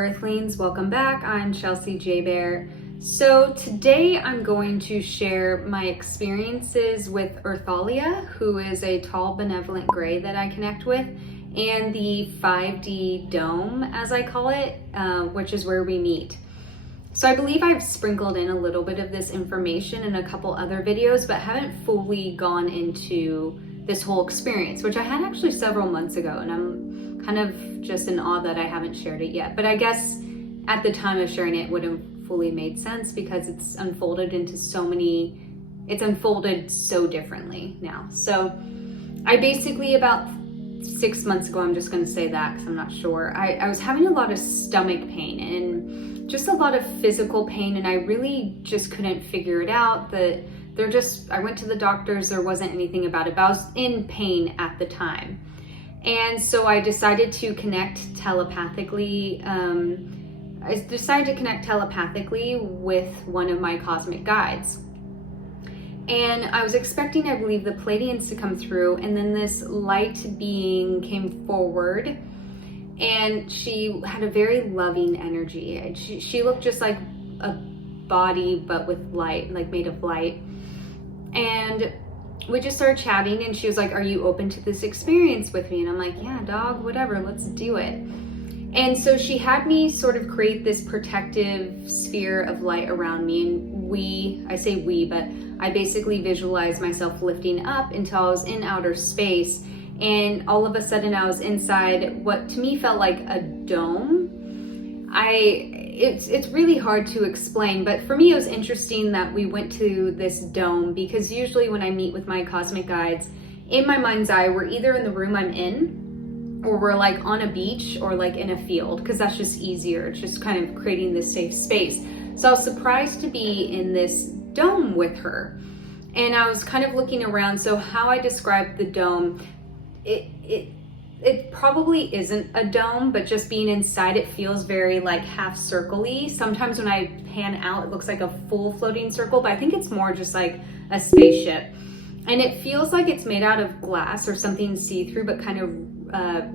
Earthlings, welcome back. I'm Chelsea J. Bear. So today I'm going to share my experiences with Urthalia, who is a tall benevolent gray that I connect with, and the 5D dome, as I call it, which is where we meet. So I believe I've sprinkled in a little bit of this information in a couple other videos, but haven't fully gone into this whole experience, which I had actually several months ago, and I'm kind of just in awe that I haven't shared it yet. But I guess at the time of sharing it would have fully made sense because it's unfolded so differently now. So I basically, about 6 months ago, I'm just going to say that because I'm not sure, I was having a lot of stomach pain and just a lot of physical pain, and I really just couldn't figure it out. I went to the doctors, there wasn't anything about it, but I was in pain at the time. And so I decided to connect telepathically. With one of my cosmic guides. And I was expecting, I believe, the Pleiadians to come through, and then this light being came forward, and she had a very loving energy. She looked just like a body, but with light, like made of light. And we just started chatting, and she was like, "Are you open to this experience with me?" And I'm like, "Yeah, dog, whatever, let's do it." And so she had me sort of create this protective sphere of light around me. And I say we, but I basically visualized myself lifting up until I was in outer space. And all of a sudden I was inside what to me felt like a dome. It's really hard to explain, but for me it was interesting that we went to this dome, because usually when I meet with my cosmic guides, in my mind's eye, we're either in the room I'm in, or we're like on a beach, or like in a field, because that's just easier. It's just kind of creating this safe space. So I was surprised to be in this dome with her, and I was kind of looking around. So how I described the dome, it probably isn't a dome, but just being inside it feels very like half circle-y. Sometimes when I pan out, it looks like a full floating circle, but I think it's more just like a spaceship. And it feels like it's made out of glass or something see-through, but kind of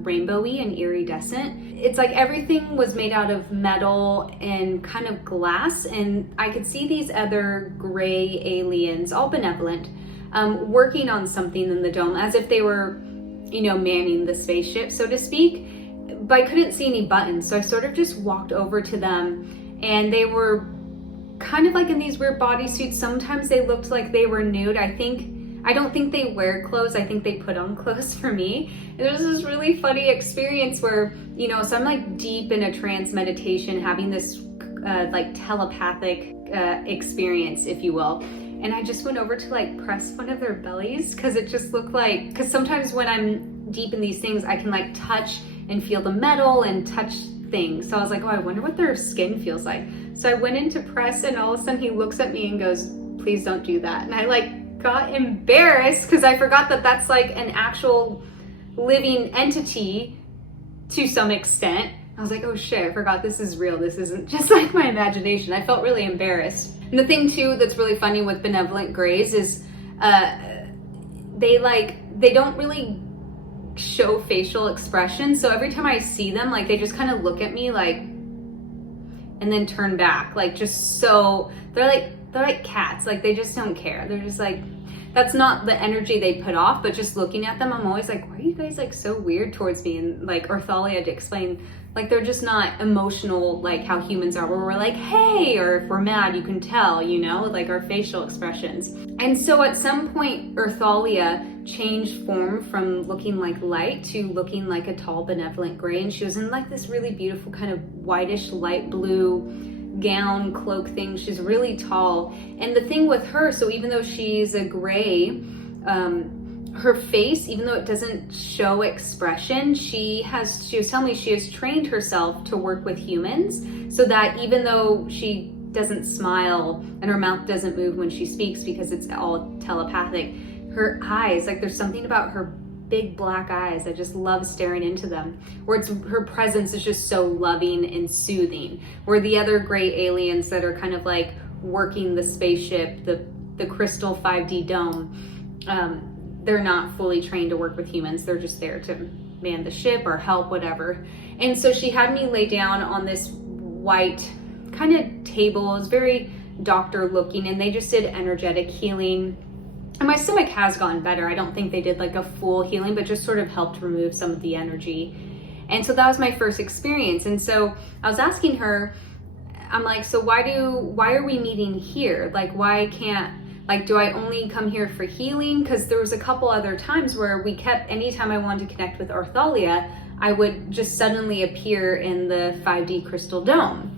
rainbowy and iridescent. It's like everything was made out of metal and kind of glass, and I could see these other gray aliens, all benevolent, working on something in the dome, as if they were, manning the spaceship, so to speak. But I couldn't see any buttons, so I sort of just walked over to them, and they were kind of like in these weird bodysuits. Sometimes they looked like they were nude. I don't think they wear clothes. I think they put on clothes for me. And there's this really funny experience where, so I'm like deep in a trance meditation, having this like telepathic experience, if you will. And I just went over to like press one of their bellies, because it just looked like, because sometimes when I'm deep in these things, I can like touch and feel the metal and touch things. So I was like, oh, I wonder what their skin feels like. So I went in to press, and all of a sudden he looks at me and goes, "Please don't do that." And I got embarrassed, because I forgot that that's like an actual living entity to some extent. I was like, oh shit, I forgot this is real. This isn't just like my imagination. I felt really embarrassed. And the thing too that's really funny with benevolent grays is they don't really show facial expression. So every time I see them, like they just kind of look at me like, and then turn back, like just so they're like cats. Like they just don't care. They're just like, that's not the energy they put off. But just looking at them, I'm always like, why are you guys like so weird towards me? And like Urthalia had to explain, like they're just not emotional like how humans are, where we're like, hey, or if we're mad, you can tell, like our facial expressions. And so at some point, Urthalia changed form from looking like light to looking like a tall benevolent gray. And she was in like this really beautiful kind of whitish light blue gown cloak thing. She's really tall. And the thing with her, so even though she's a gray, her face, even though it doesn't show expression, she was telling me she has trained herself to work with humans, so that even though she doesn't smile and her mouth doesn't move when she speaks, because it's all telepathic, her eyes, like there's something about her big black eyes, I just love staring into them, where her presence is just so loving and soothing, where the other gray aliens that are kind of like working the spaceship, the crystal 5D dome, they're not fully trained to work with humans. They're just there to man the ship or help, whatever. And so she had me lay down on this white kind of table. It was very doctor looking, and they just did energetic healing. And my stomach has gotten better. I don't think they did like a full healing, but just sort of helped remove some of the energy. And so that was my first experience. And so I was asking her, I'm like, so why are we meeting here? Like, why can't, like, do I only come here for healing? Because there was a couple other times where we kept, anytime I wanted to connect with Urthalia, I would just suddenly appear in the 5D crystal dome.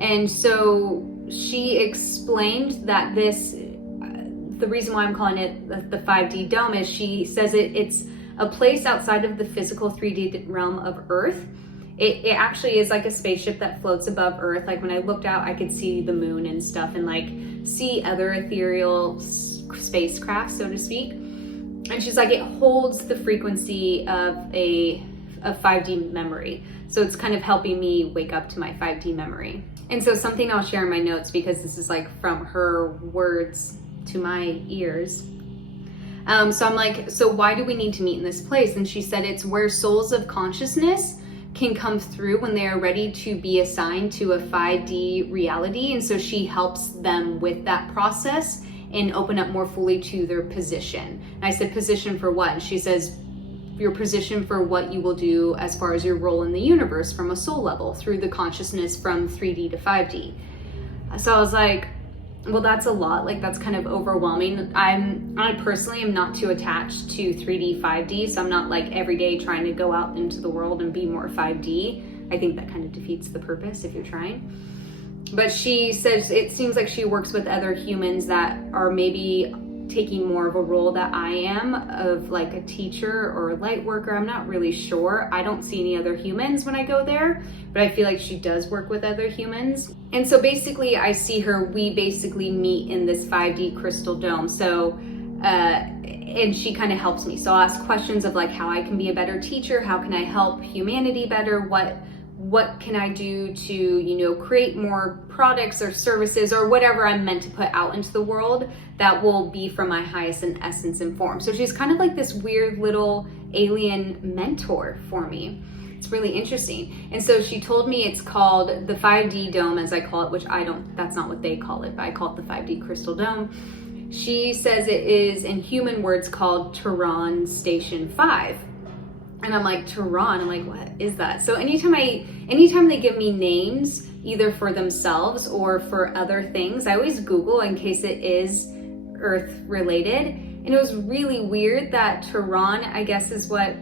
And so she explained that the reason why I'm calling it the 5D dome is she says it's a place outside of the physical 3D realm of Earth. It actually is like a spaceship that floats above Earth. Like when I looked out, I could see the moon and stuff, and like see other ethereal spacecraft, so to speak. And she's like, it holds the frequency of a 5D memory. So it's kind of helping me wake up to my 5D memory. And so something I'll share in my notes, because this is like from her words to my ears. So I'm like, so why do we need to meet in this place? And she said it's where souls of consciousness can come through when they are ready to be assigned to a 5D reality. And so she helps them with that process and open up more fully to their position. And I said, position for what? And she says, your position for what you will do as far as your role in the universe from a soul level through the consciousness from 3D to 5D. So I was like, well, that's a lot. Like, that's kind of overwhelming. I personally am not too attached to 3D, 5D. So I'm not like every day trying to go out into the world and be more 5D. I think that kind of defeats the purpose if you're trying. But she says it seems like she works with other humans that are maybe taking more of a role that I am, of like a teacher or a light worker. I'm not really sure. I don't see any other humans when I go there, but I feel like she does work with other humans. And so basically I see her, we basically meet in this 5D crystal dome. So, and she kind of helps me. So I'll ask questions of like how I can be a better teacher, how can I help humanity better, what can I do to, you know, create more products or services or whatever I'm meant to put out into the world that will be from my highest in essence and form. So she's kind of like this weird little alien mentor for me. It's really interesting. And so she told me it's called the 5D dome, as I call it, which that's not what they call it, but I call it the 5D crystal dome. She says it is in human words called Tehran Station 5. And I'm like, Tehran, I'm like, what is that? So anytime they give me names, either for themselves or for other things, I always Google in case it is Earth related. And it was really weird that Tehran, I guess, is what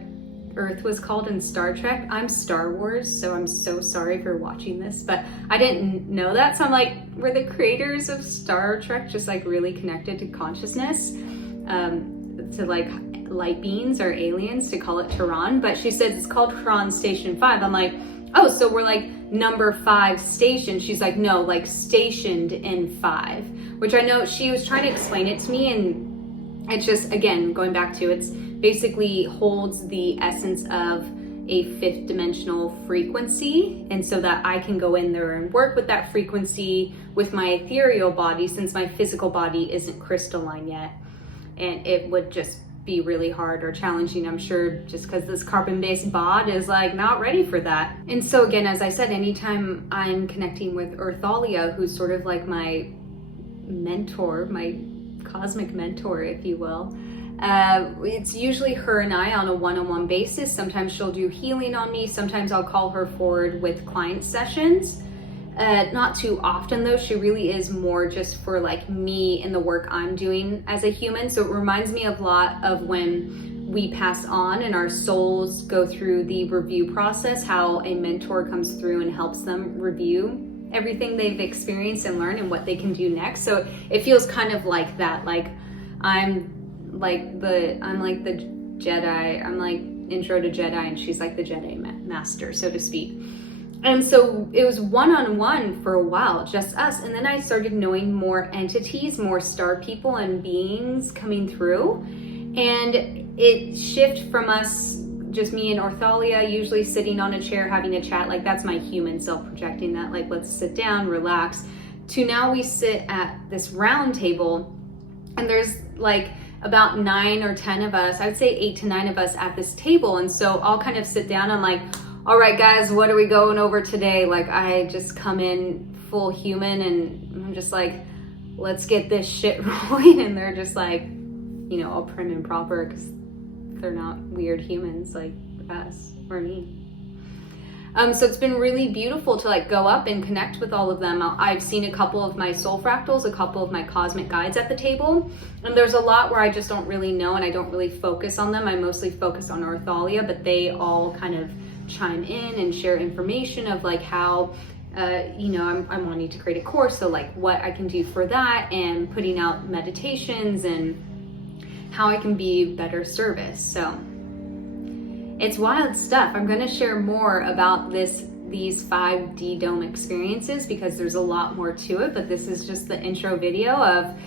Earth was called in Star Trek. I'm Star Wars, so I'm so sorry for watching this, but I didn't know that. So I'm like, were the creators of Star Trek just like really connected to consciousness, to like light beings or aliens to call it Tehran? But she says it's called Tehran Station 5. I'm like, oh, so we're like number 5 station. She's like, no, like stationed in 5, which I know she was trying to explain it to me. And it's just, again, going back to, it's basically holds the essence of a 5th dimensional frequency. And so that I can go in there and work with that frequency with my ethereal body, since my physical body isn't crystalline yet. And it would just be really hard or challenging, I'm sure, just because this carbon-based bod is like not ready for that. And so again, as I said, anytime I'm connecting with Urthalia, who's sort of like my mentor, my cosmic mentor, if you will, it's usually her and I on a one-on-one basis. Sometimes she'll do healing on me. Sometimes I'll call her forward with client sessions. Not too often though. She really is more just for like me and the work I'm doing as a human. So it reminds me a lot of when we pass on and our souls go through the review process, how a mentor comes through and helps them review everything they've experienced and learn and what they can do next. So it feels kind of like that. Like I'm like the Jedi. I'm like intro to Jedi, and she's like the Jedi master, so to speak. And so it was one-on-one for a while, just us. And then I started knowing more entities, more star people and beings coming through. And it shifted from us, just me and Urthalia, usually sitting on a chair, having a chat. Like that's my human self projecting that, like, let's sit down, relax. To now we sit at this round table and there's like about 9 or 10 of us, I would say 8 to 9 of us at this table. And so I'll kind of sit down and like, all right, guys, what are we going over today? Like, I just come in full human and I'm just like, let's get this shit rolling. And they're just like, you know, all prim and proper because they're not weird humans like us or me. So it's been really beautiful to like go up and connect with all of them. I've seen a couple of my soul fractals, a couple of my cosmic guides at the table. And there's a lot where I just don't really know and I don't really focus on them. I mostly focus on Urthalia, but they all kind of chime in and share information of like how, you know, I'm wanting to create a course. So like what I can do for that and putting out meditations and how I can be better service. So it's wild stuff. I'm going to share more about these 5D dome experiences because there's a lot more to it, but this is just the intro video of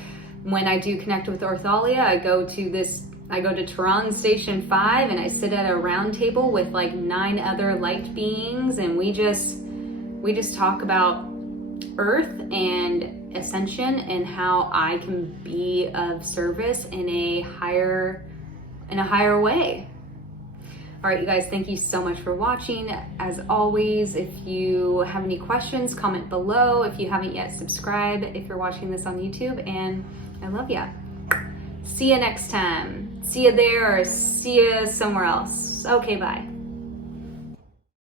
when I do connect with Urthalia. I go to Tehran Station 5 and I sit at a round table with like 9 other light beings, and we just talk about Earth and ascension and how I can be of service in a higher way. All right, you guys, thank you so much for watching. As always, if you have any questions, comment below. If you haven't yet, subscribe if you're watching this on YouTube, and I love ya. See you next time. See you there or see you somewhere else. Okay, bye.